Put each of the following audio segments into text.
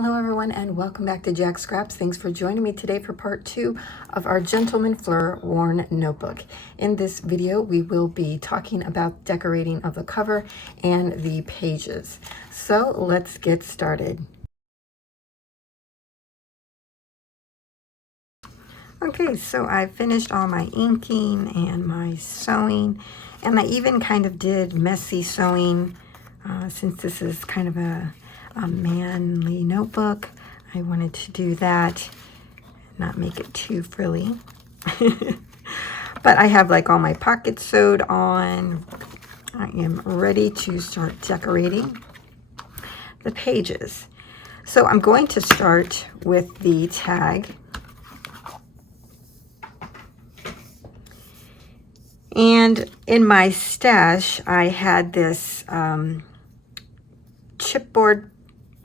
Hello everyone and welcome back to Jacqs Scraps. Thanks for joining me today for part 2 of our Gentlemen Fleur Worn Notebook. In this video we will be talking about decorating of the cover and the pages. So let's get started. Okay, so I finished all my inking and my sewing, and I even kind of did messy sewing since this is kind of a manly notebook. I wanted to do that, not make it too frilly. But I have like all my pockets sewed on. I am ready to start decorating the pages. So I'm going to start with the tag. And in my stash, I had this chipboard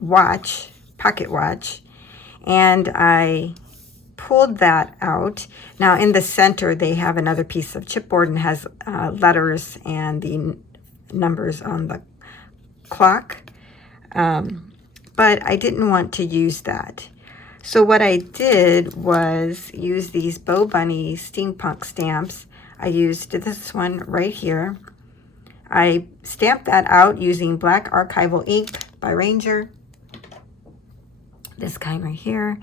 watch, pocket watch, and I pulled that out. Now in the center they have another piece of chipboard and has letters and the numbers on the clock, but I didn't want to use that. So what I did was use these Bo Bunny steampunk stamps. I used this one right here. I stamped that out using black archival ink by Ranger, this kind right here,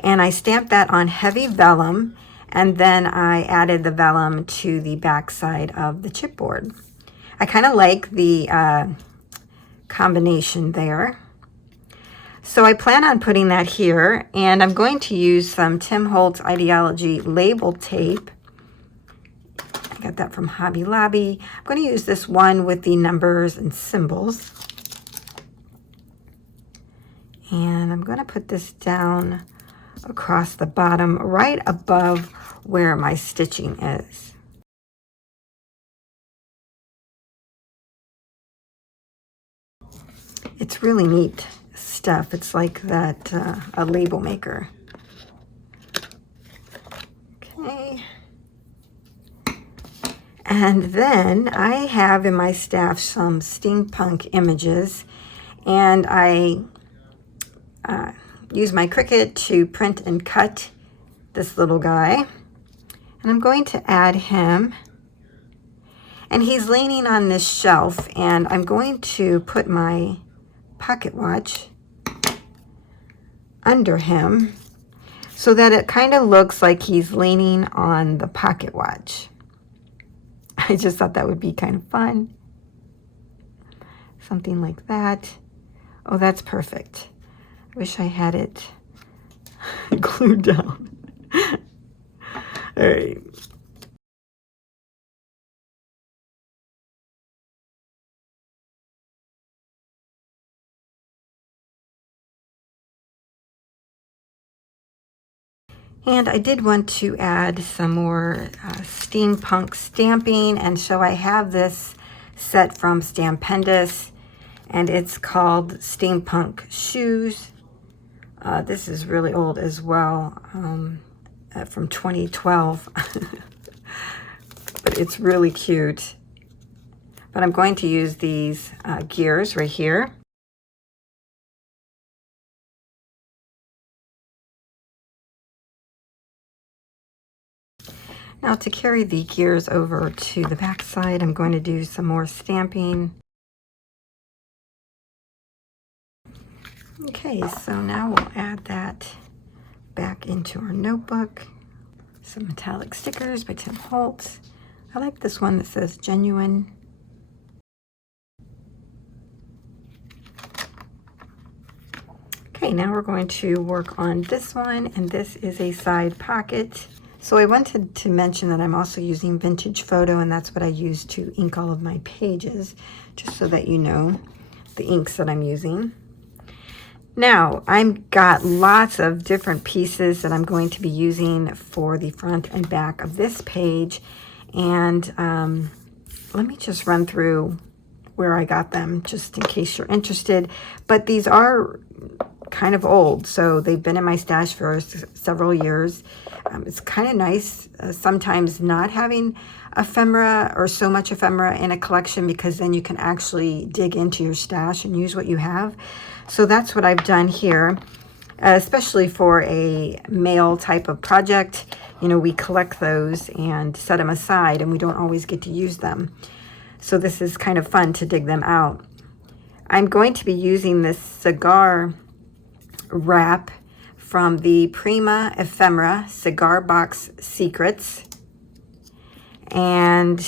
and I stamped that on heavy vellum, and then I added the vellum to the back side of the chipboard. I kind of like the combination there. So I plan on putting that here, and I'm going to use some Tim Holtz Ideology label tape. I got that from Hobby Lobby. I'm going to use this one with the numbers and symbols. And I'm going to put this down across the bottom, right above where my stitching is. It's really neat stuff. It's like that, a label maker. Okay. And then I have in my stash some steampunk images, and I use my Cricut to print and cut this little guy. And I'm going to add him. And he's leaning on this shelf, and I'm going to put my pocket watch under him so that it kind of looks like he's leaning on the pocket watch. I just thought that would be kind of fun. Something like that. Oh, that's perfect. I wish I had it glued down. All right. And I did want to add some more steampunk stamping, and so I have this set from Stampendous, and it's called Steampunk Shoes. This is really old as well, from 2012, but it's really cute. But I'm going to use these gears right here. Now to carry the gears over to the back side, I'm going to do some more stamping. Okay, so now we'll add that back into our notebook. Some metallic stickers by Tim Holtz. I like this one that says genuine. Okay, now we're going to work on this one, and this is a side pocket. So I wanted to mention that I'm also using Vintage Photo, and that's what I use to ink all of my pages, just so that you know the inks that I'm using. Now, I've got lots of different pieces that I'm going to be using for the front and back of this page, and let me just run through where I got them, just in case you're interested. But these are kind of old, so they've been in my stash for several years. It's kind of nice sometimes not having ephemera or so much ephemera in a collection, because then you can actually dig into your stash and use what you have. So that's what I've done here, especially for a mail type of project. You know, we collect those and set them aside, and we don't always get to use them. So this is kind of fun to dig them out. I'm going to be using this cigar wrap from the Prima Ephemera Cigar Box Secrets. And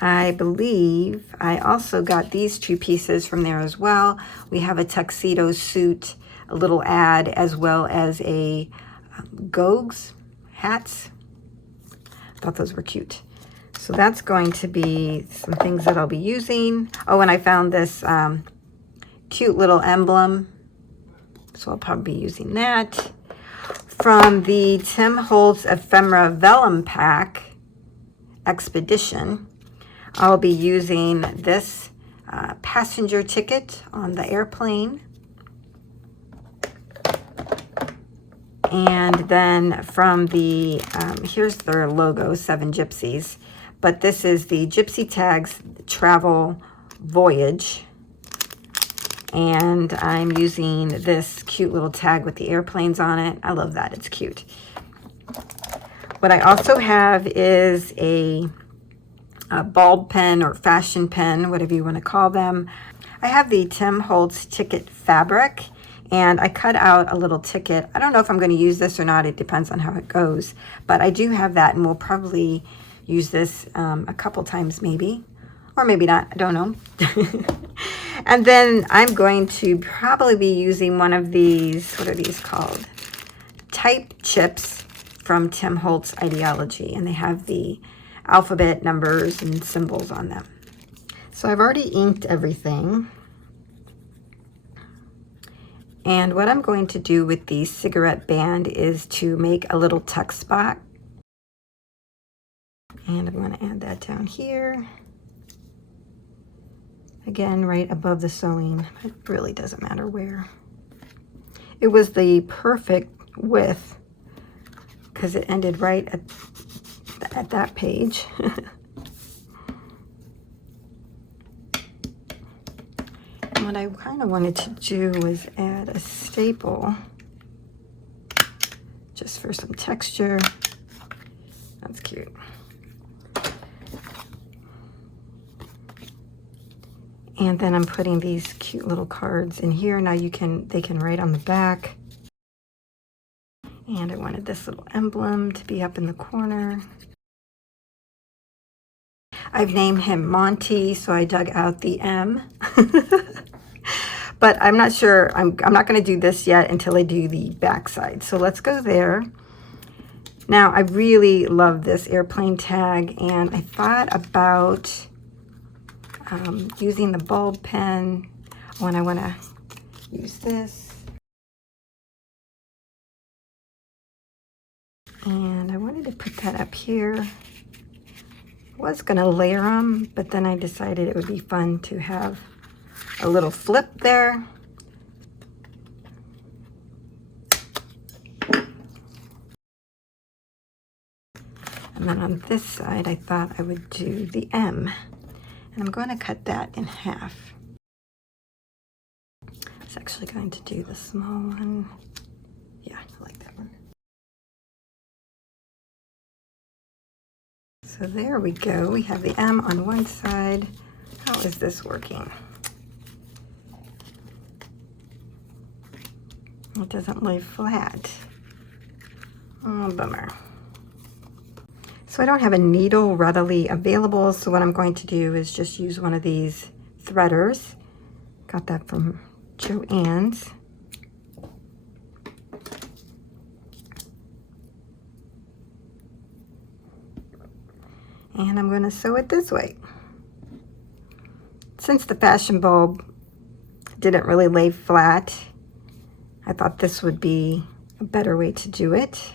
I believe I also got these two pieces from there as well. We have a tuxedo suit, a little ad, as well as a Gogs hats. I thought those were cute. So that's going to be some things that I'll be using. Oh, and I found this cute little emblem, so I'll probably be using that. From the Tim Holtz Ephemera Vellum Pack Expedition, I'll be using this passenger ticket on the airplane. And then from the, here's their logo, 7 Gypsies. But this is the Gypsy Tags Travel Voyage. And I'm using this cute little tag with the airplanes on it. I love that, it's cute. What I also have is a bulb pen or fashion pen, whatever you want to call them. I have the Tim Holtz ticket fabric, and I cut out a little ticket. I don't know if I'm going to use this or not. It depends on how it goes. But I do have that, and we'll probably use this a couple times maybe. Or maybe not. I don't know. And then I'm going to probably be using one of these, what are these called? Type chips from Tim Holtz Ideology. And they have the alphabet, numbers, and symbols on them. So I've already inked everything. And what I'm going to do with the cigarette band is to make a little tuck spot. And I'm going to add that down here. Again, right above the sewing. It really doesn't matter where. It was the perfect width because it ended right at that page. And what I kind of wanted to do was add a staple just for some texture. That's cute. And then I'm putting these cute little cards in here. Now they can write on the back. And I wanted this little emblem to be up in the corner. I've named him Monty, so I dug out the M. But I'm not sure, I'm not going to do this yet until I do the back side. So let's go there. Now, I really love this airplane tag, and I thought about using the bulb pen when I want to use this. And I wanted to put that up here. I was going to layer them, but then I decided it would be fun to have a little flip there. And then on this side, I thought I would do the M. And I'm going to cut that in half. I was actually going to do the small one. Yeah, I like that one. So there we go. We have the M on one side. How is this working? It doesn't lay flat. Oh, bummer. So I don't have a needle readily available, so what I'm going to do is just use one of these threaders. Got that from Joann's. And I'm going to sew it this way. Since the fashion bulb didn't really lay flat, I thought this would be a better way to do it.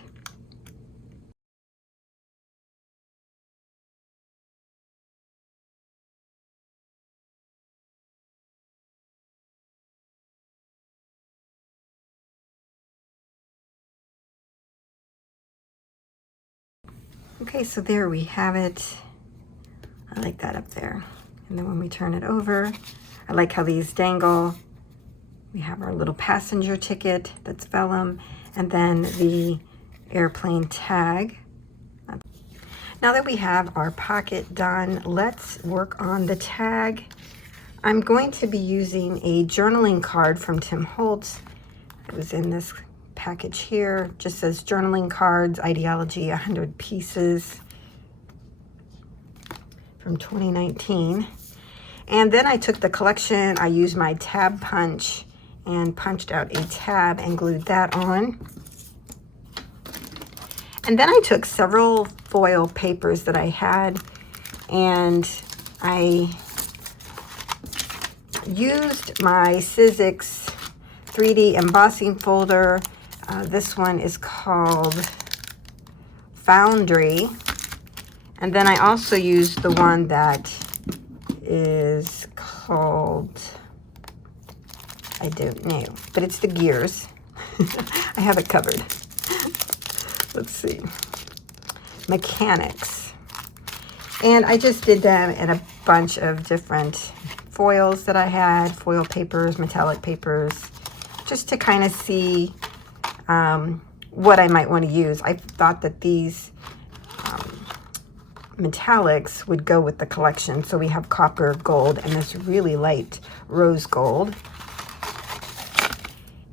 Okay, so there we have it. I like that up there. And then when we turn it over, I like how these dangle. We have our little passenger ticket that's vellum, and then the airplane tag. Now that we have our pocket done, let's work on the tag. I'm going to be using a journaling card from Tim Holtz. It was in this package here. Just says journaling cards, ideology, 100 pieces from 2019. And then I took the collection, I used my tab punch and punched out a tab and glued that on. And then I took several foil papers that I had and I used my Sizzix 3D embossing folder. This one is called Foundry. And then I also used the one that is called, I don't know, but it's the gears. I have it covered. Let's see. Mechanics. And I just did them in a bunch of different foils that I had, foil papers, metallic papers, just to kind of see what I might want to use. I thought that these metallics would go with the collection. So we have copper, gold, and this really light rose gold.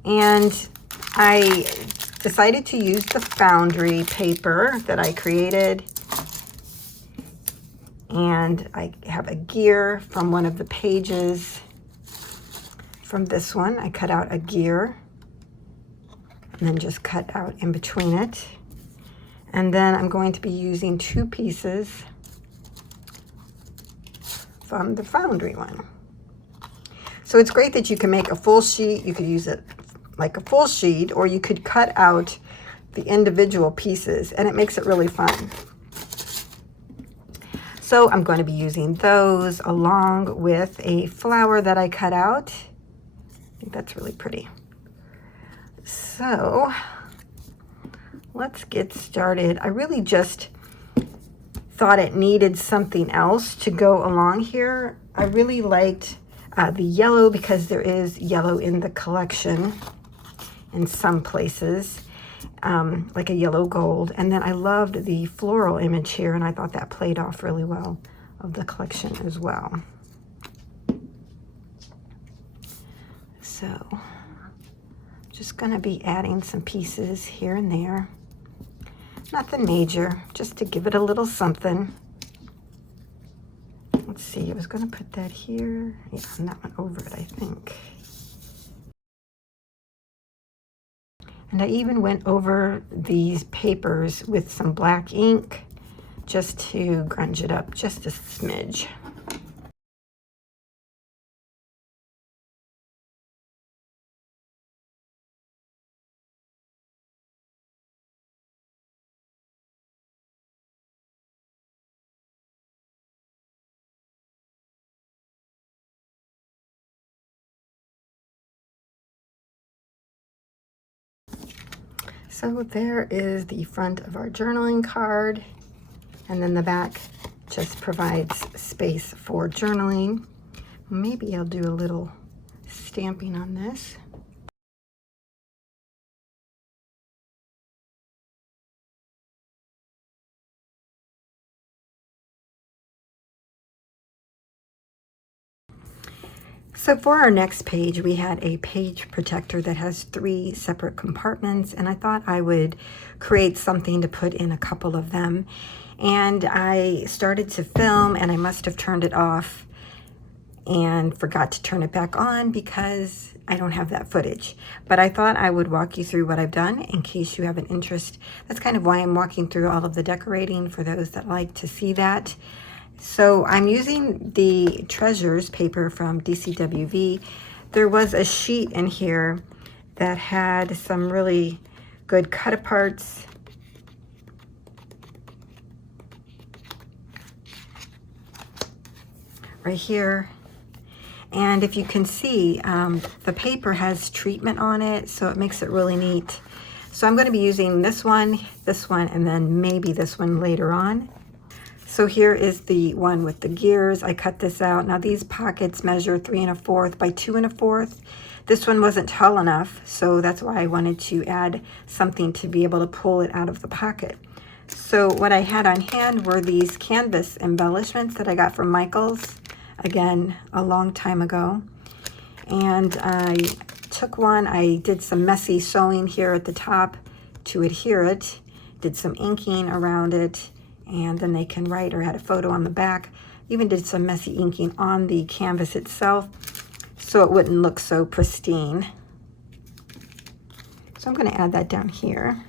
And I decided to use the Foundry paper that I created. And I have a gear from one of the pages from this one. I cut out a gear and then just cut out in between it. And then I'm going to be using 2 pieces from the Foundry one. So it's great that you can make a full sheet. You could use it like a full sheet, or you could cut out the individual pieces, and it makes it really fun. So I'm going to be using those along with a flower that I cut out. I think that's really pretty. So let's get started. I really just thought it needed something else to go along here. I really liked the yellow because there is yellow in the collection in some places, like a yellow gold. And then I loved the floral image here, and I thought that played off really well of the collection as well. So just gonna be adding some pieces here and there. Nothing major, just to give it a little something. Let's see, I was gonna put that here. Yeah, and that one over it, I think. And I even went over these papers with some black ink just to grunge it up just a smidge. So there is the front of our journaling card, and then the back just provides space for journaling. Maybe I'll do a little stamping on this. So for our next page, we had a page protector that has 3 separate compartments, and I thought I would create something to put in a couple of them. And I started to film, and I must have turned it off and forgot to turn it back on because I don't have that footage. But I thought I would walk you through what I've done in case you have an interest. That's kind of why I'm walking through all of the decorating for those that like to see that. So I'm using the Treasures paper from DCWV. There was a sheet in here that had some really good cut aparts. Right here. And if you can see, the paper has treatment on it, so it makes it really neat. So I'm going to be using this one, and then maybe this one later on. So here is the one with the gears. I cut this out. Now these pockets measure 3 1/4 by 2 1/4. This one wasn't tall enough, so that's why I wanted to add something to be able to pull it out of the pocket. So what I had on hand were these canvas embellishments that I got from Michael's, again, a long time ago. And I took one, I did some messy sewing here at the top to adhere it, did some inking around it, and then they can write, or had a photo on the back. Even did some messy inking on the canvas itself so it wouldn't look so pristine. So I'm going to add that down here.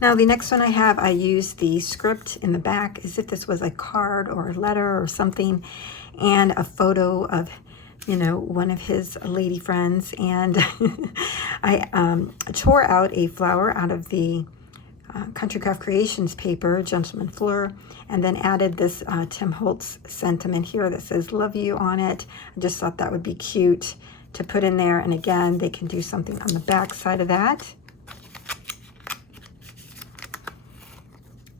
Now the next one I have, I used the script in the back as if this was a card or a letter or something, and a photo of, you know, one of his lady friends. And I tore out a flower out of the Country Craft Creations paper, Gentlemen Fleur, and then added this Tim Holtz sentiment here that says "Love You" on it. I just thought that would be cute to put in there. And again, they can do something on the back side of that.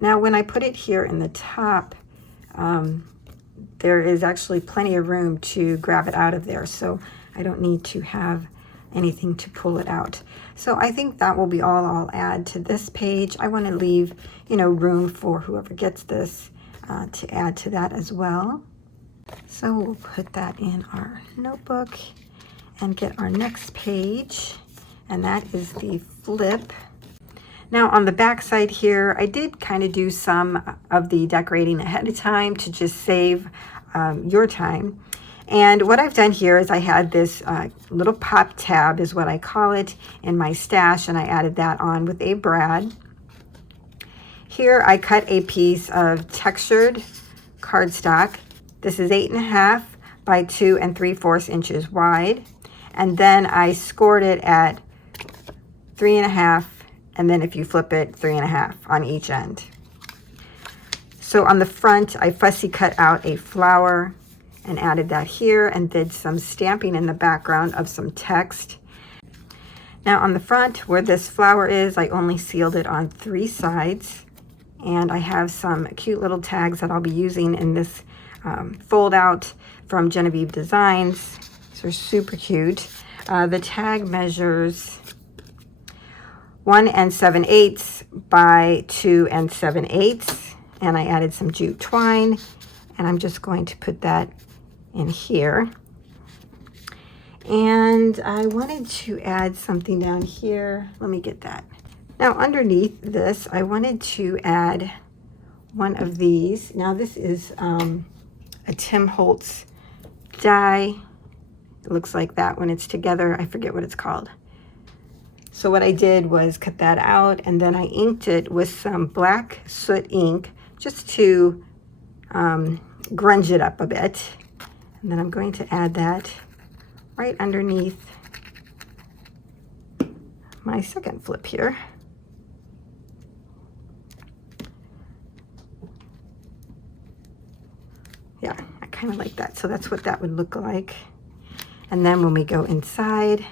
Now, when I put it here in the top, there is actually plenty of room to grab it out of there, so I don't need to have anything to pull it out. So I think that will be all I'll add to this page. I want to leave, you know, room for whoever gets this to add to that as well. So we'll put that in our notebook and get our next page, and that is the flip. Now on the back side here, I did kind of do some of the decorating ahead of time to just save your time. And what I've done here is I had this little pop tab is what I call it in my stash, and I added that on with a brad. Here I cut a piece of textured cardstock. This is 8 1/2 by 2 3/4 inches wide. And then I scored it at 3 1/2. And then if you flip it, 3 1/2 on each end. So on the front, I fussy cut out a flower and added that here and did some stamping in the background of some text. Now on the front, where this flower is, I only sealed it on 3 sides. And I have some cute little tags that I'll be using in this fold out from Genevieve Designs. These are super cute. The tag measures 1 7/8 by 2 7/8, and I added some jute twine, and I'm just going to put that in here. And I wanted to add something down here. Let me get that. Now underneath this, I wanted to add one of these. Now this is a Tim Holtz die. It looks like that when it's together. I forget what it's called. So what I did was cut that out, and then I inked it with some black soot ink just to grunge it up a bit. And then I'm going to add that right underneath my second flip here. Yeah, I kind of like that. So that's what that would look like. And then when we go inside,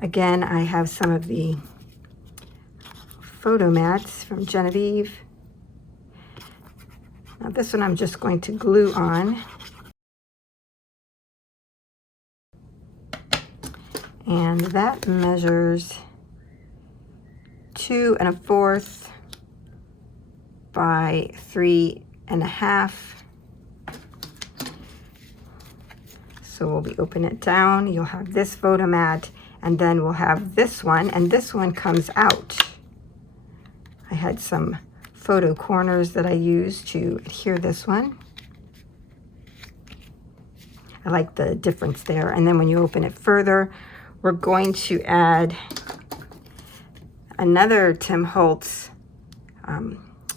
again, I have some of the photo mats from Genevieve. Now this one I'm just going to glue on. And that measures 2 1/4 by 3 1/2. So we'll be opening it down. You'll have this photo mat, and then we'll have this one, and this one comes out. I had some photo corners that I used to adhere this one. I like the difference there. And then when you open it further, we're going to add another Tim Holtz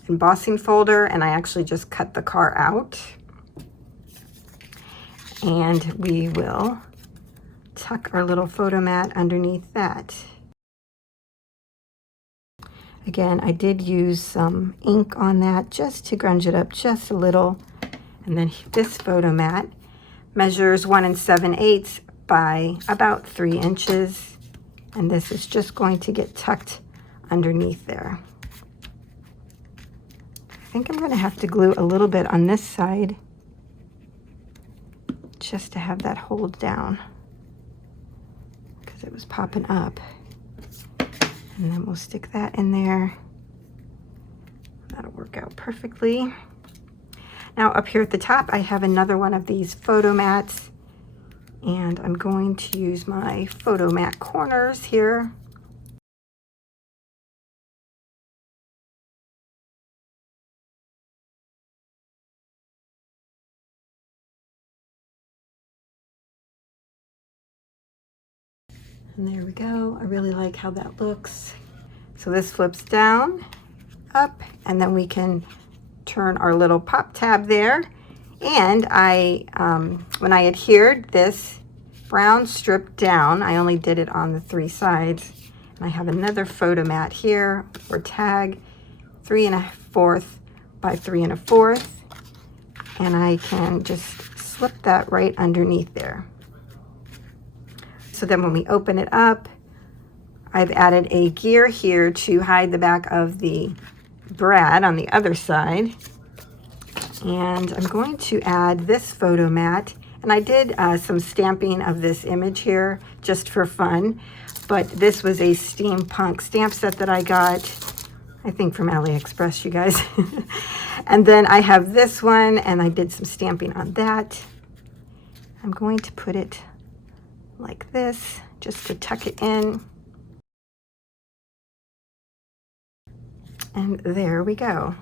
embossing folder, and I actually just cut the car out. And we will tuck our little photo mat underneath that. Again, I did use some ink on that just to grunge it up just a little. And then this photo mat measures 1 7/8 by about 3 inches. And this is just going to get tucked underneath there. I think I'm going to have to glue a little bit on this side just to have that hold down because it was popping up. And then we'll stick that in there. That'll work out perfectly. Now up here at the top, I have another one of these photo mats, and I'm going to use my photo mat corners here. And there we go. I really like how that looks. So this flips down, up, and then we can turn our little pop tab there. And when I adhered this brown strip down, I only did it on the 3 sides. And I have another photo mat here, or tag 3 1/4 by 3 1/4. And I can just slip that right underneath there. So then when we open it up, I've added a gear here to hide the back of the brad on the other side. And I'm going to add this photo mat. And I did some stamping of this image here just for fun. But this was a steampunk stamp set that I got, I think from AliExpress, you guys. And then I have this one, and I did some stamping on that. I'm going to put it like this, just to tuck it in. And there we go.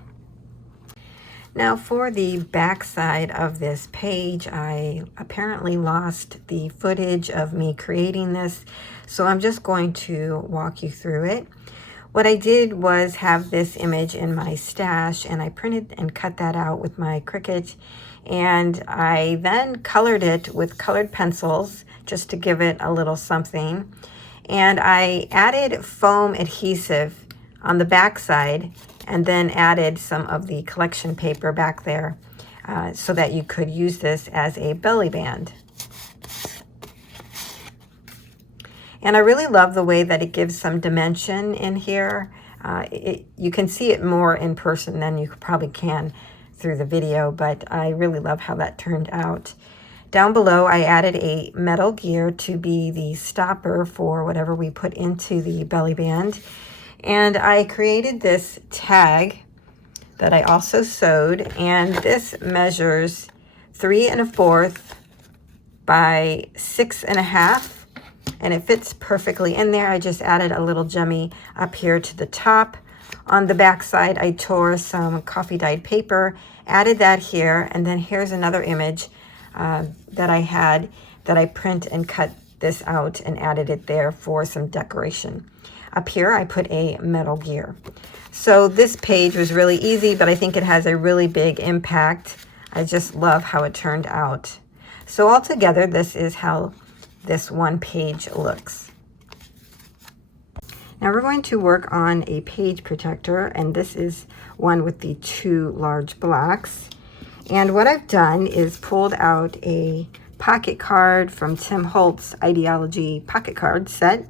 Now for the back side of this page, I apparently lost the footage of me creating this, so I'm just going to walk you through it. What I did was have this image in my stash, and I printed and cut that out with my Cricut, and I then colored it with colored pencils just to give it a little something. And I added foam adhesive on the back side, and then added some of the collection paper back there so that you could use this as a belly band. And I really love the way that it gives some dimension in here. You can see it more in person than you probably can through the video, but I really love how that turned out. Down below, I added a metal gear to be the stopper for whatever we put into the belly band. And I created this tag that I also sewed, and this measures 3 1/4 by 6 1/2, and it fits perfectly in there. I just added a little jemmy up here to the top. On the back side, I tore some coffee dyed paper, added that here, and then here's another image that I had that I print and cut this out and added it there for some decoration. Up here, I put a metal gear. So this page was really easy, but I think it has a really big impact. I just love how it turned out. So altogether, this is how this one page looks. Now we're going to work on a page protector, and this is one with the 2 large blocks. And what I've done is pulled out a pocket card from Tim Holtz Ideology pocket card set.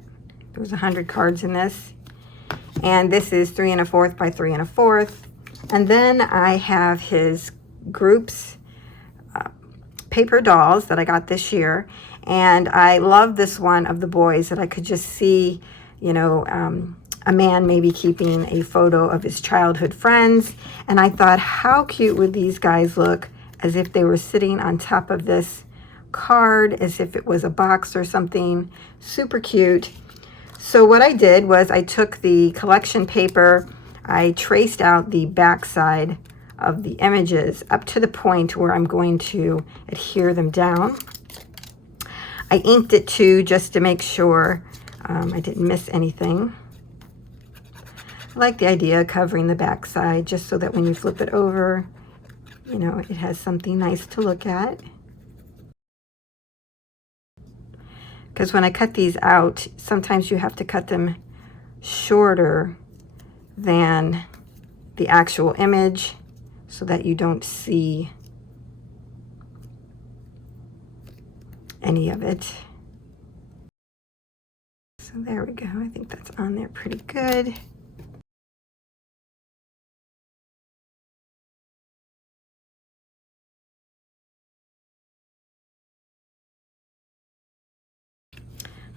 There was 100 cards in this. And this is 3 1/4 by 3 1/4. And then I have his groups paper dolls that I got this year. And I love this one of the boys that I could just see, you know, a man maybe keeping a photo of his childhood friends. And I thought, how cute would these guys look as if they were sitting on top of this card, as if it was a box or something. Super cute. So what I did was I took the collection paper, I traced out the back side of the images up to the point where I'm going to adhere them down. I inked it too, just to make sure I didn't miss anything. I like the idea of covering the back side just so that when you flip it over, you know, it has something nice to look at. Because when I cut these out, sometimes you have to cut them shorter than the actual image so that you don't see any of it. There we go. I think that's on there pretty good.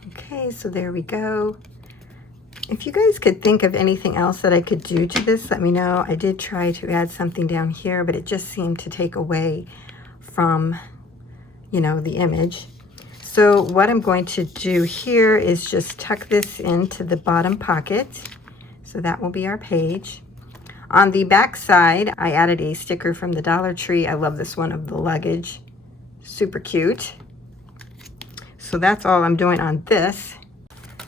Okay, so there we go. If you guys could think of anything else that I could do to this, let me know. I did try to add something down here, but it just seemed to take away from, you know, the image. So what I'm going to do here is just tuck this into the bottom pocket. So that will be our page. On the back side, I added a sticker from the Dollar Tree. I love this one of the luggage. Super cute. So that's all I'm doing on this.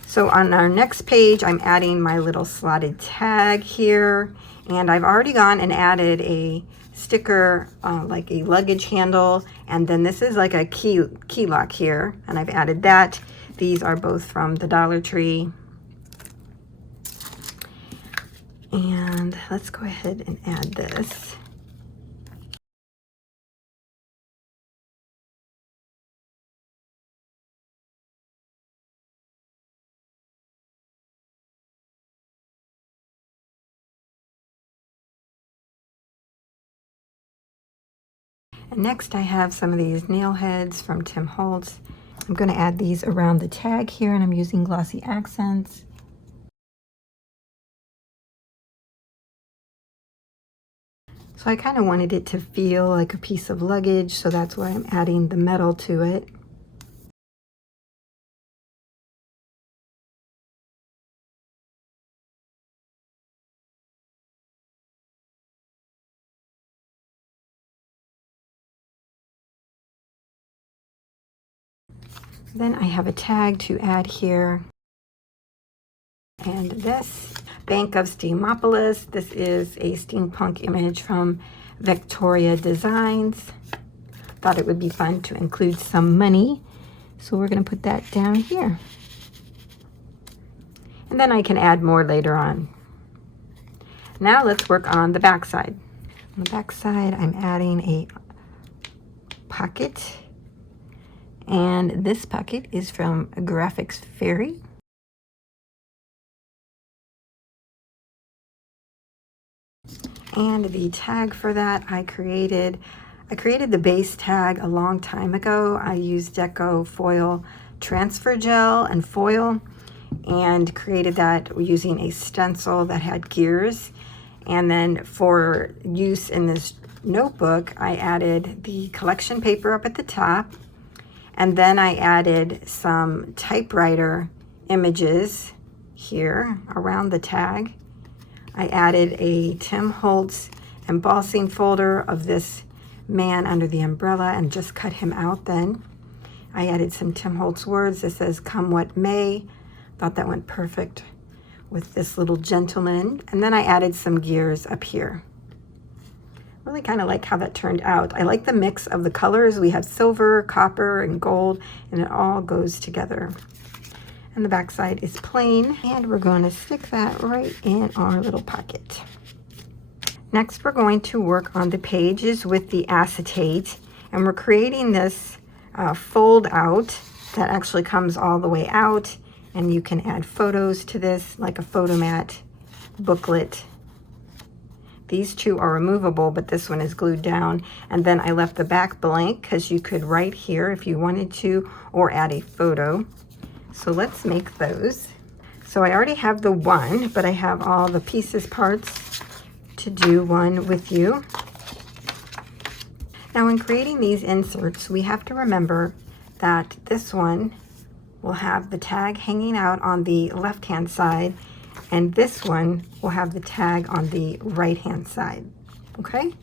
So on our next page, I'm adding my little slotted tag here. And I've already gone and added a sticker, like a luggage handle. And then this is like a key lock here. And I've added that. These are both from the Dollar Tree. And let's go ahead and add this. And next I have some of these nail heads from Tim Holtz. I'm going to add these around the tag here, and I'm using glossy accents. So I kind of wanted it to feel like a piece of luggage, so that's why I'm adding the metal to it. Then I have a tag to add here. And this, Bank of Steamopolis. This is a steampunk image from Victoria Designs. Thought it would be fun to include some money. So we're going to put that down here. And then I can add more later on. Now let's work on the back side. On the back side, I'm adding a pocket. And this pocket is from Graphics Fairy. And the tag for that I created the base tag a long time ago. I used Deco foil transfer gel and foil and created that using a stencil that had gears. And then for use in this notebook, I added the collection paper up at the top. And then I added some typewriter images here around the tag. I added a Tim Holtz embossing folder of this man under the umbrella and just cut him out then. I added some Tim Holtz words that says, "Come what may." Thought that went perfect with this little gentleman. And then I added some gears up here. Really kind of like how that turned out. I like the mix of the colors. We have silver, copper, and gold, and it all goes together. And the back side is plain, and we're going to stick that right in our little pocket. Next, we're going to work on the pages with the acetate, and we're creating this fold out that actually comes all the way out, and you can add photos to this, like a photo mat booklet. These two are removable, but this one is glued down. And then I left the back blank because you could write here if you wanted to, or add a photo. So let's make those. So I already have the one, but I have all the pieces, parts to do one with you. Now when creating these inserts, we have to remember that this one will have the tag hanging out on the left-hand side, and this one will have the tag on the right-hand side, okay?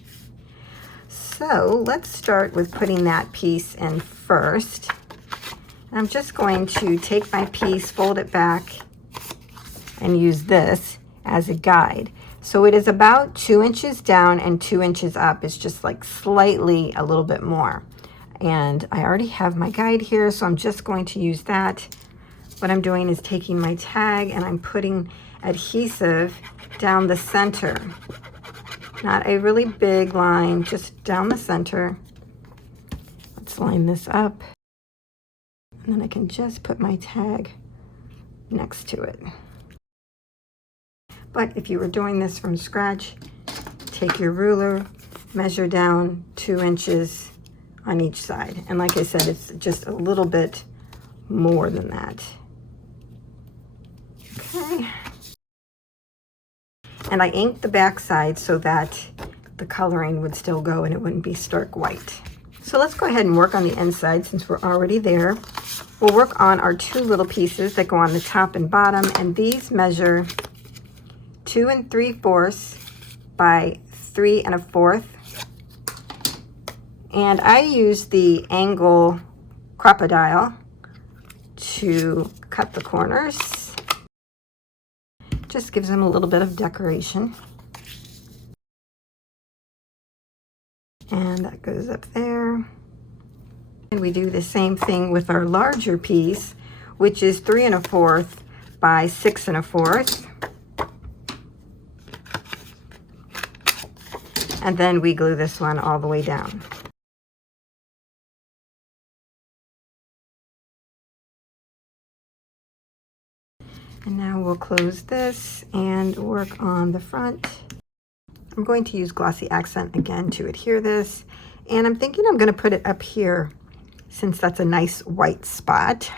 So let's start with putting that piece in first. I'm just going to take my piece, fold it back, and use this as a guide. So it is about 2 inches down and 2 inches up. It's just like slightly a little bit more. And I already have my guide here, so I'm just going to use that. What I'm doing is taking my tag and I'm putting adhesive down the center. Not a really big line, just down the center. Let's line this up. And then I can just put my tag next to it. But if you were doing this from scratch, take your ruler, measure down 2 inches on each side. And like I said, it's just a little bit more than that. Okay. And I inked the back side so that the coloring would still go and it wouldn't be stark white. So let's go ahead and work on the inside since we're already there. We'll work on our 2 little pieces that go on the top and bottom, and these measure 2 3/4 by 3 1/4. And I use the angle crocodile to cut the corners. Just gives them a little bit of decoration. And that goes up there. And we do the same thing with our larger piece, which is 3 1/4 by 6 1/4. And then we glue this one all the way down. And now we'll close this and work on the front. I'm going to use glossy accent again to adhere this. And I'm thinking I'm going to put it up here since that's a nice white spot.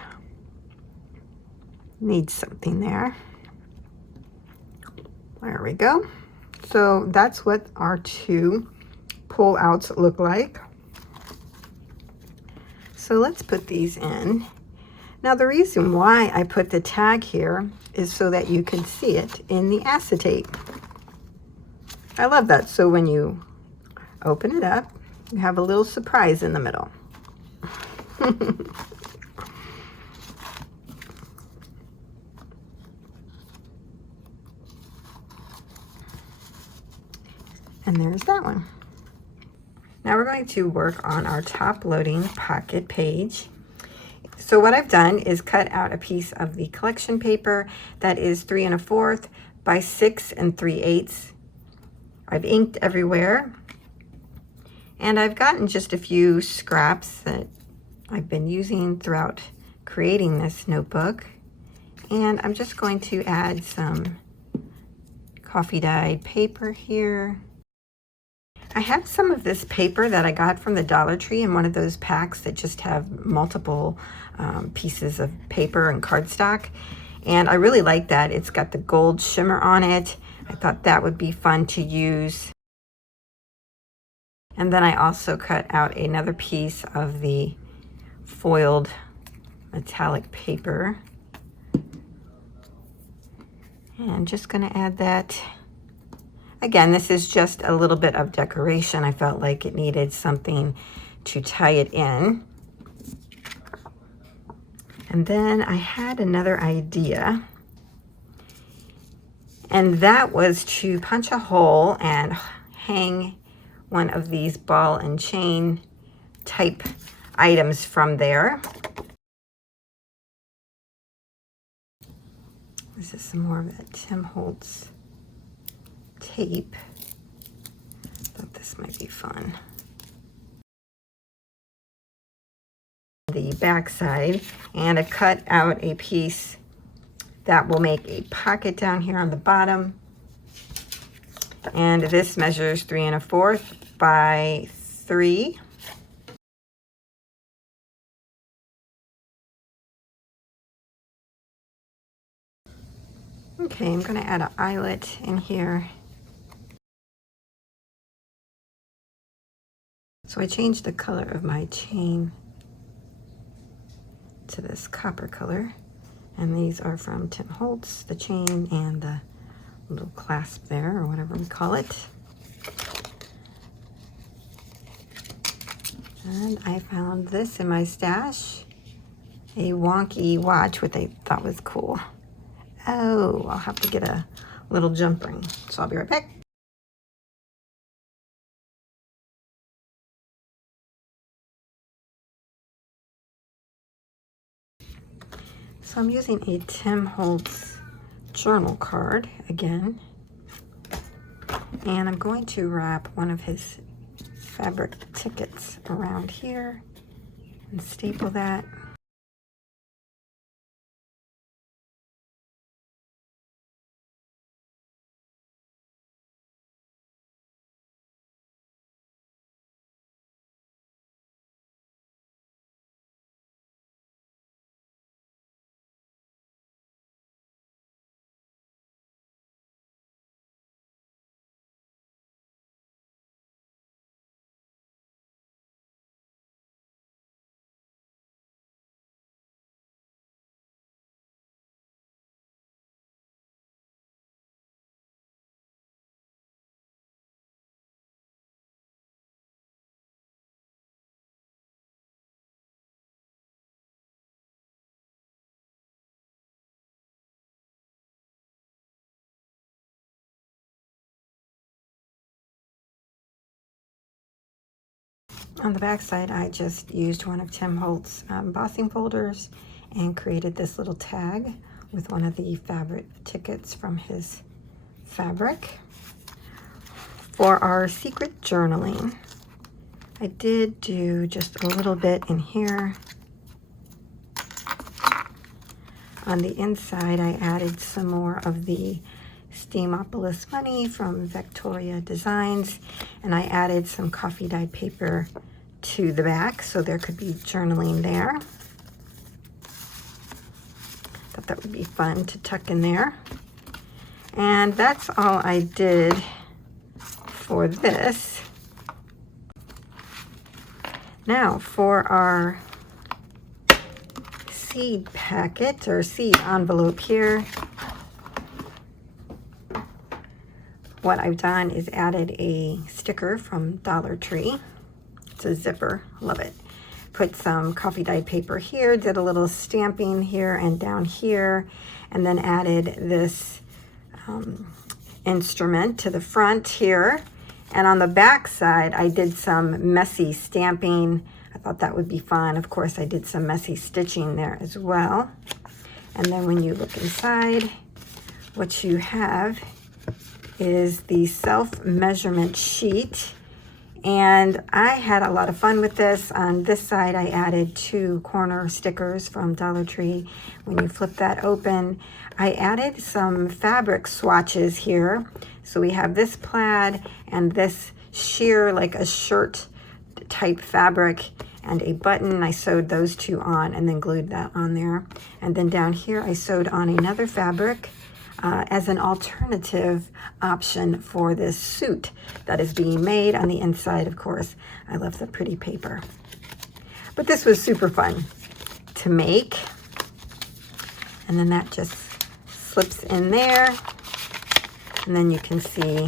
Needs something there. There we go. So that's what our 2 pull outs look like. So let's put these in. Now the reason why I put the tag here is so that you can see it in the acetate. I love that. So when you open it up, you have a little surprise in the middle. And there's that one. Now we're going to work on our top loading pocket page. So what I've done is cut out a piece of the collection paper that is 3 1/4 by 6 3/8. I've inked everywhere. And I've gotten just a few scraps that I've been using throughout creating this notebook. And I'm just going to add some coffee dyed paper here. I have some of this paper that I got from the Dollar Tree in one of those packs that just have multiple pieces of paper and cardstock. And I really like that. It's got the gold shimmer on it. I thought that would be fun to use. And then I also cut out another piece of the foiled metallic paper. And just going to add that. Again, this is just a little bit of decoration. I felt like it needed something to tie it in. And then I had another idea. And that was to punch a hole and hang one of these ball and chain type items from there. This is some more of that Tim Holtz tape. Thought this might be fun. The back side, and I cut out a piece that will make a pocket down here on the bottom. And this measures 3 1/4 by 3. Okay, I'm going to add an eyelet in here. So I changed the color of my chain to this copper color. And these are from Tim Holtz, the chain and the little clasp there, or whatever we call it. And I found this in my stash, a wonky watch, which I thought was cool. Oh, I'll have to get a little jump ring. So I'll be right back. So I'm using a Tim Holtz journal card again. And I'm going to wrap one of his fabric tickets around here and staple that. On the back side, I just used one of Tim Holtz's embossing folders and created this little tag with one of the fabric tickets from his fabric. For our secret journaling, I did do just a little bit in here. On the inside, I added some more of the Steamopolis money from Victoria Designs, and I added some coffee dyed paper to the back so there could be journaling there. Thought that would be fun to tuck in there. And that's all I did for this. Now for our seed packet or seed envelope here, what I've done is added a sticker from Dollar Tree. It's a zipper, love it. Put some coffee dyed paper here, did a little stamping here and down here, and then added this instrument to the front here. And on the back side, I did some messy stamping. I thought that would be fun. Of course, I did some messy stitching there as well. And then when you look inside, what you have is the self-measurement sheet. And I had a lot of fun with this. On this side, I added 2 corner stickers from Dollar Tree. When you flip that open, I added some fabric swatches here. So we have this plaid and this sheer, like a shirt type fabric, and a button. I sewed those 2 on and then glued that on there. And then down here, I sewed on another fabric as an alternative option for this suit that is being made. On the inside, of course, I love the pretty paper. But this was super fun to make. And then that just slips in there. And then you can see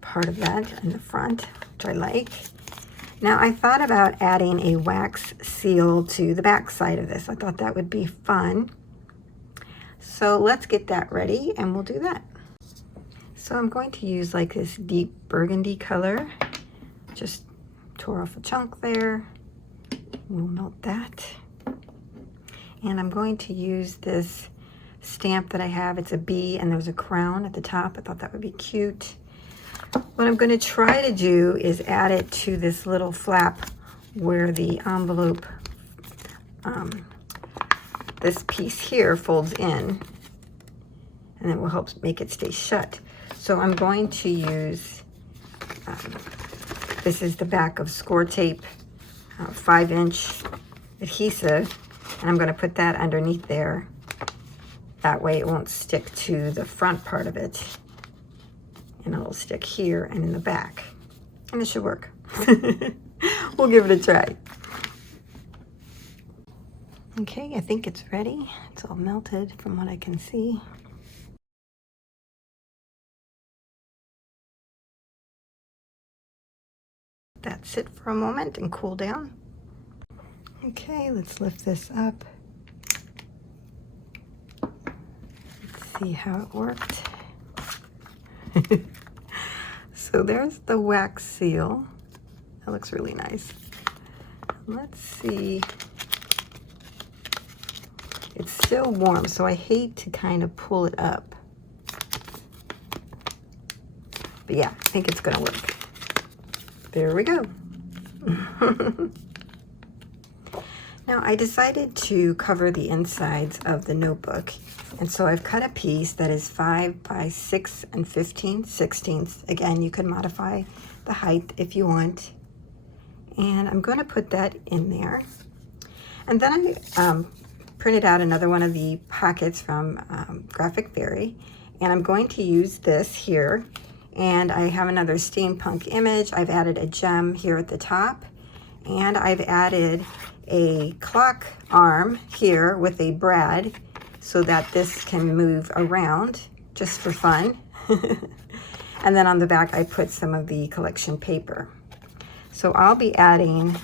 part of that in the front, which I like. Now I thought about adding a wax seal to the back side of this. I thought that would be fun. So let's get that ready and we'll do that. So I'm going to use like this deep burgundy color. Just tore off a chunk there. We'll melt that. And I'm going to use this stamp that I have. It's a bee and there's a crown at the top. I thought that would be cute. What I'm going to try to do is add it to this little flap where the envelope, this piece here folds in, and it will help make it stay shut. So I'm going to use, this is the back of score tape, 5-inch adhesive, and I'm going to put that underneath there. That way it won't stick to the front part of it. And it'll stick here and in the back. And it should work. We'll give it a try. Okay, I think it's ready. It's all melted from what I can see. That sit for a moment and cool down. Okay, let's lift this up. Let's see how it worked. So there's the wax seal. That looks really nice. Let's see. It's still warm, so I hate to kind of pull it up. But yeah, I think it's gonna work. There we go. Now I decided to cover the insides of the notebook. And so I've cut a piece that is 5 by 6 and 15/16. Again, you can modify the height if you want. And I'm going to put that in there. And then I printed out another one of the pockets from Graphic Fairy. And I'm going to use this here. And I have another steampunk image. I've added a gem here at the top. And I've added a clock arm here with a brad, so that this can move around just for fun. And then on the back, I put some of the collection paper. So I'll be adding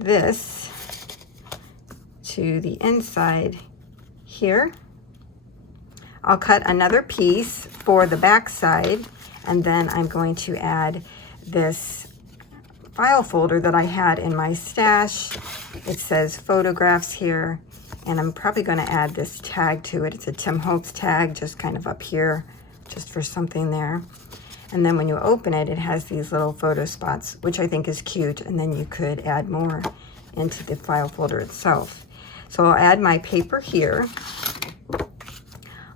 this to the inside here. I'll cut another piece for the back side, and then I'm going to add this file folder that I had in my stash. It says photographs here, and I'm probably going to add this tag to it. It's a Tim Holtz tag, just kind of up here, just for something there. And then when you open it, it has these little photo spots, which I think is cute, and then you could add more into the file folder itself. So I'll add my paper here on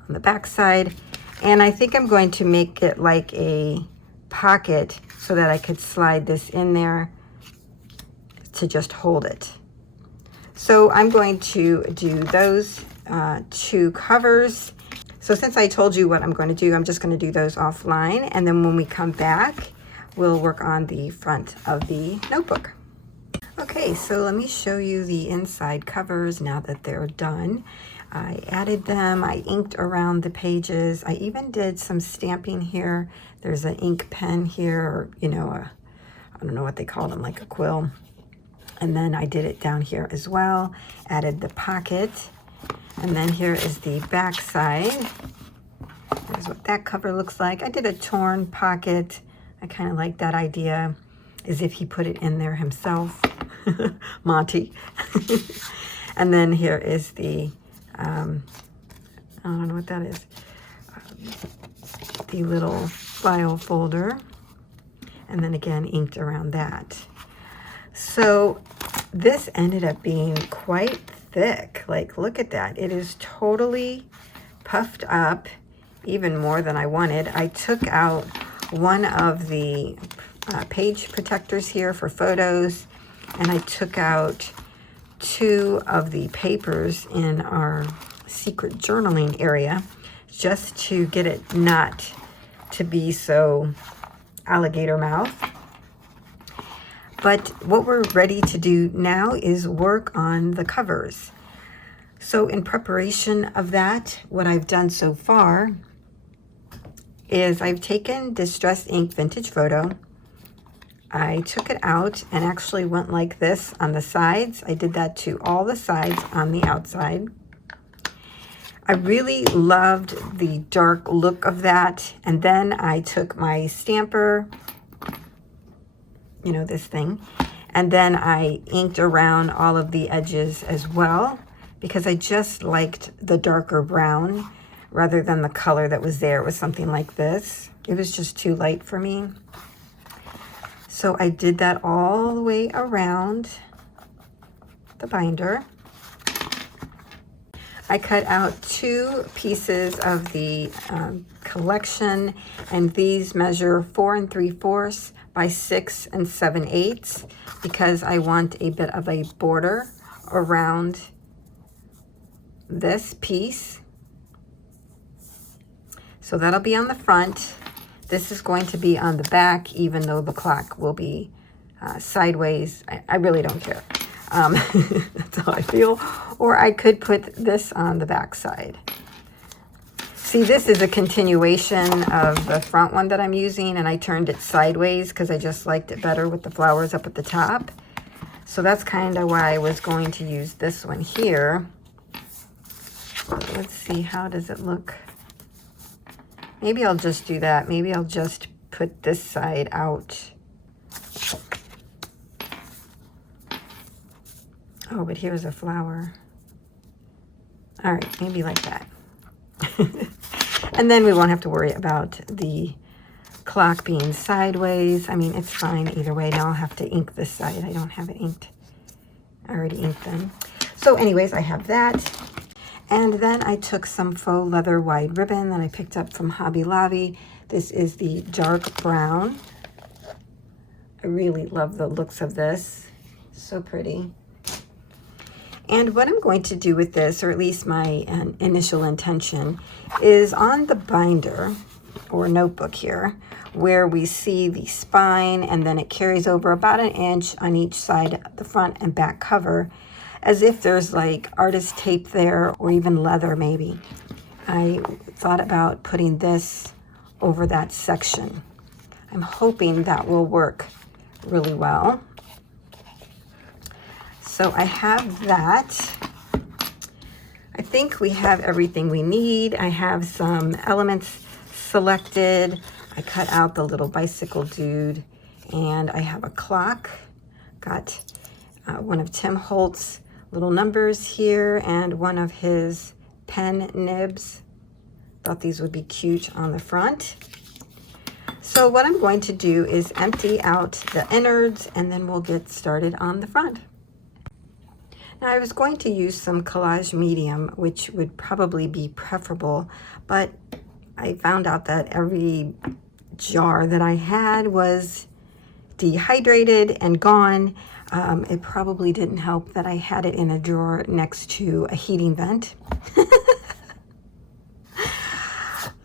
the back side, and I think I'm going to make it like a pocket so that I could slide this in there to just hold it. So I'm going to do those two covers. So since I told you what I'm going to do, I'm just going to do those offline, and then when we come back, we'll work on the front of the notebook. Okay, so let me show you the inside covers now that they're done. I added them, I inked around the pages, I even did some stamping here. There's an ink pen here, or I don't know what they call them, like a quill. And then I did it down here as well, added the pocket. And then here is the back side. Here's what that cover looks like. I did a torn pocket. I kind of like that idea, as if he put it in there himself. Monty. And then here is the, I don't know what that is, the little file folder. And then again, inked around that. So this ended up being quite thick. Like, look at that. It is totally puffed up, even more than I wanted. I took out one of the page protectors here for photos, and I took out two of the papers in our secret journaling area just to get it not to be so alligator mouth. But what we're ready to do now is work on the covers. So in preparation of that, what I've done so far is I've taken Distress Ink Vintage Photo. I took it out and actually went like this on the sides. I did that to all the sides on the outside. I really loved the dark look of that. And then I took my stamper, this thing, and then I inked around all of the edges as well, because I just liked the darker brown rather than the color that was there. It was something like this. It was just too light for me. So I did that all the way around the binder. I cut out two pieces of the collection, and these measure 4 3/4 by 6 7/8 because I want a bit of a border around this piece. So that'll be on the front. This is going to be on the back, even though the clock will be sideways. I really don't care. That's how I feel. Or I could put this on the back side. See, this is a continuation of the front one that I'm using, and I turned it sideways because I just liked it better with the flowers up at the top. So that's kind of why I was going to use this one here. Let's see, how does it look? Maybe I'll just do that. Maybe I'll just put this side out. Oh, but here's a flower. All right, maybe like that. And then we won't have to worry about the clock being sideways. I mean, it's fine either way. Now I'll have to ink this side. I don't have it inked. I already inked them. So anyways, I have that. And then I took some faux leather wide ribbon that I picked up from Hobby Lobby. This is the dark brown. I really love the looks of this. So pretty. And what I'm going to do with this, or at least my initial intention, is on the binder or notebook here, where we see the spine and then it carries over about 1 inch on each side, the front and back cover, as if there's like artist tape there or even leather maybe. I thought about putting this over that section. I'm hoping that will work really well. So I have that. I think we have everything we need. I have some elements selected. I cut out the little bicycle dude, And I have a clock. Got one of Tim Holtz's little numbers here and one of his pen nibs. Thought these would be cute on the front. So what I'm going to do is empty out the innards and then we'll get started on the front. Now I was going to use some collage medium, which would probably be preferable, but I found out that every jar that I had was dehydrated and gone. It probably didn't help that I had it in a drawer next to a heating vent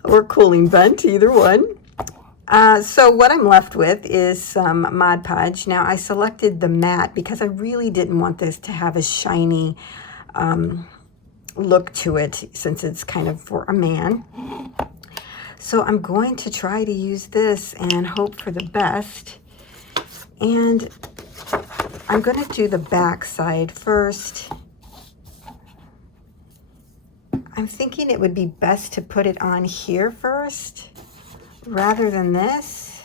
or cooling vent, either one. So what I'm left with is some Mod Podge. Now I selected the matte because I really didn't want this to have a shiny look to it, since it's kind of for a man. So I'm going to try to use this and hope for the best. And I'm going to do the back side first. I'm thinking it would be best to put it on here first rather than this,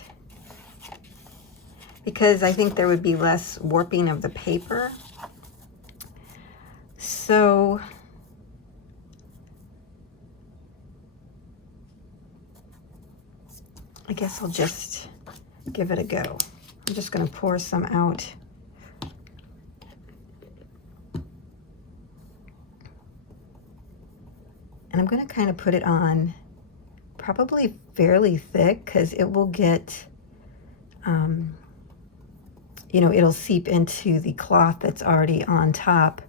because I think there would be less warping of the paper. So I guess I'll just give it a go. I'm just going to pour some out. And I'm going to kind of put it on probably fairly thick, because it will get, you know, it'll seep into the cloth that's already on top.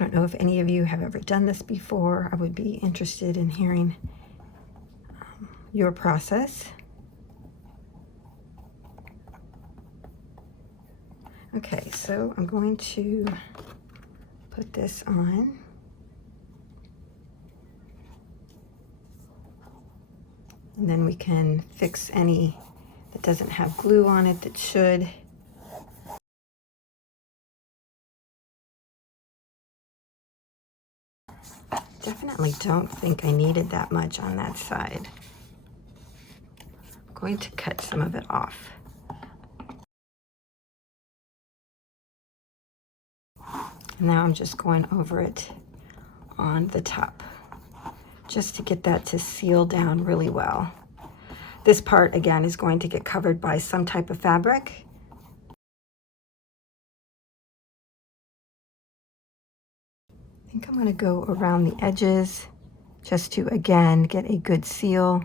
I don't know if any of you have ever done this before. I would be interested in hearing your process. Okay, so I'm going to put this on. And then we can fix any that doesn't have glue on it that should. Definitely don't think I needed that much on that side. I'm going to cut some of it off. Now I'm just going over it on the top, just to get that to seal down really well. This part, again, is going to get covered by some type of fabric. I think I'm going to go around the edges just to, again, get a good seal.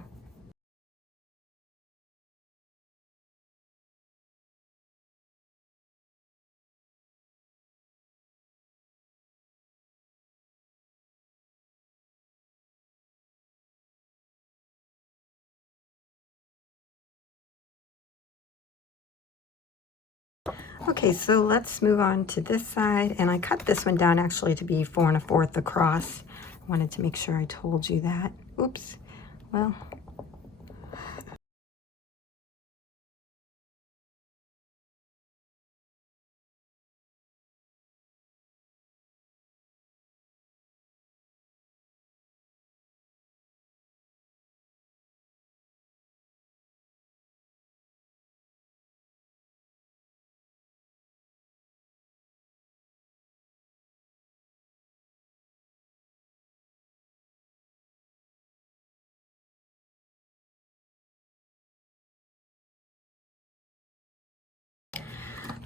Okay, so let's move on to this side, and I cut this one down actually to be 4 1/4 across. I wanted to make sure I told you that. Oops. Well,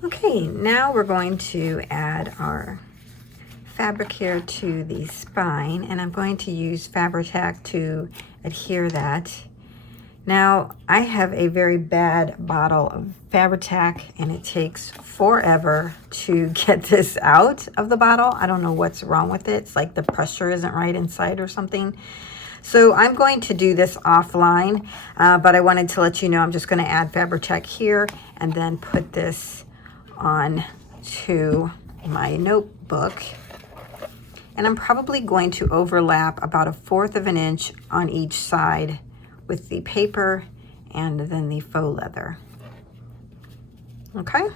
okay, now we're going to add our fabric here to the spine, and I'm going to use Fabri-Tac to adhere that. Now, I have a very bad bottle of Fabri-Tac, and it takes forever to get this out of the bottle. I don't know what's wrong with it. It's like the pressure isn't right inside or something. So I'm going to do this offline, but I wanted to let you know I'm just going to add Fabri-Tac here and then put this on to my notebook. And I'm probably going to overlap about 1/4 of an inch on each side with the paper and then the faux leather. Okay,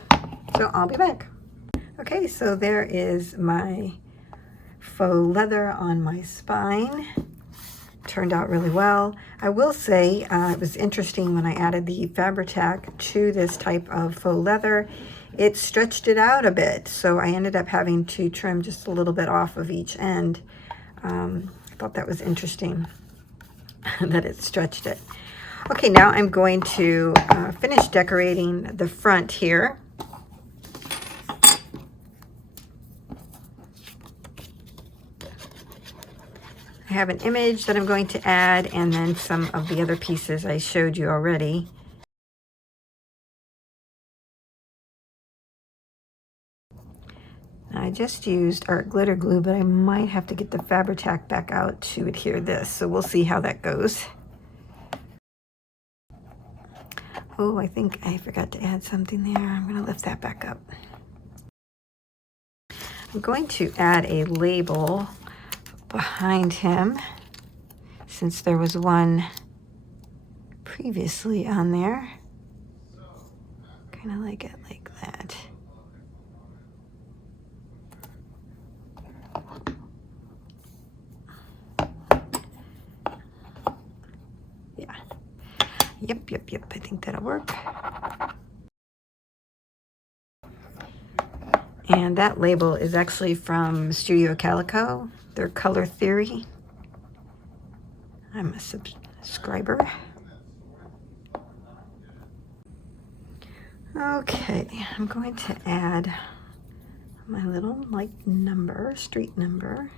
so I'll be back. Okay, so there is my faux leather on my spine. turned out really well. I will say it was interesting when I added the Fabri-Tac to this type of faux leather. It stretched it out a bit, so I ended up having to trim just a little bit off of each end. I thought that was interesting that it stretched it. Okay, now I'm going to finish decorating the front here. I have an image that I'm going to add, and then some of the other pieces I showed you already. I just used art glitter glue, but I might have to get the Fabri-Tac back out to adhere this, so we'll see how that goes. Oh, I think I forgot to add something there. I'm going to lift that back up. I'm going to add a label behind him, since there was one previously on there. Kind of like it like that. Yeah. Yep. I think that'll work. And that label is actually from Studio Calico, their Color Theory. I'm a subscriber. Okay, I'm going to add my little number, street number.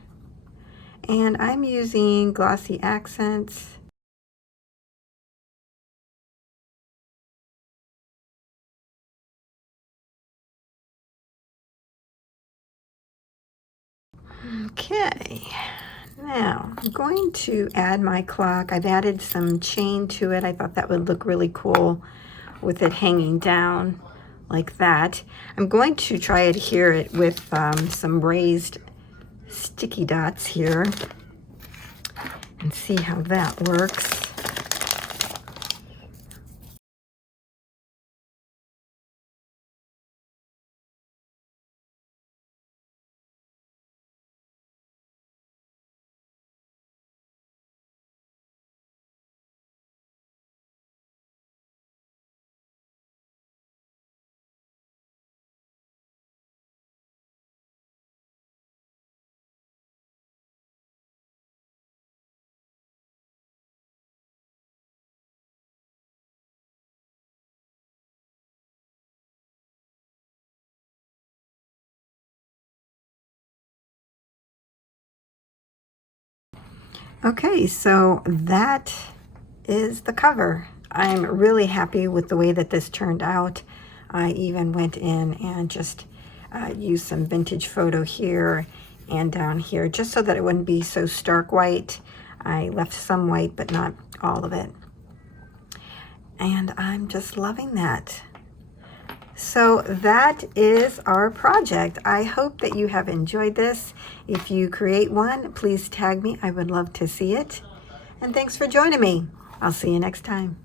And I'm using glossy accents. Okay, now I'm going to add my clock. I've added some chain to it. I thought that would look really cool with it hanging down like that. I'm going to try adhere it with some raised sticky dots here and see how that works. Okay, so that is the cover. I'm really happy with the way that this turned out. I even went in and just used some vintage photo here and down here, just so that it wouldn't be so stark white. I left some white, but not all of it. And I'm just loving that. So that is our project. I hope that you have enjoyed this. If you create one, please tag me. I would love to see it. And thanks for joining me. I'll see you next time.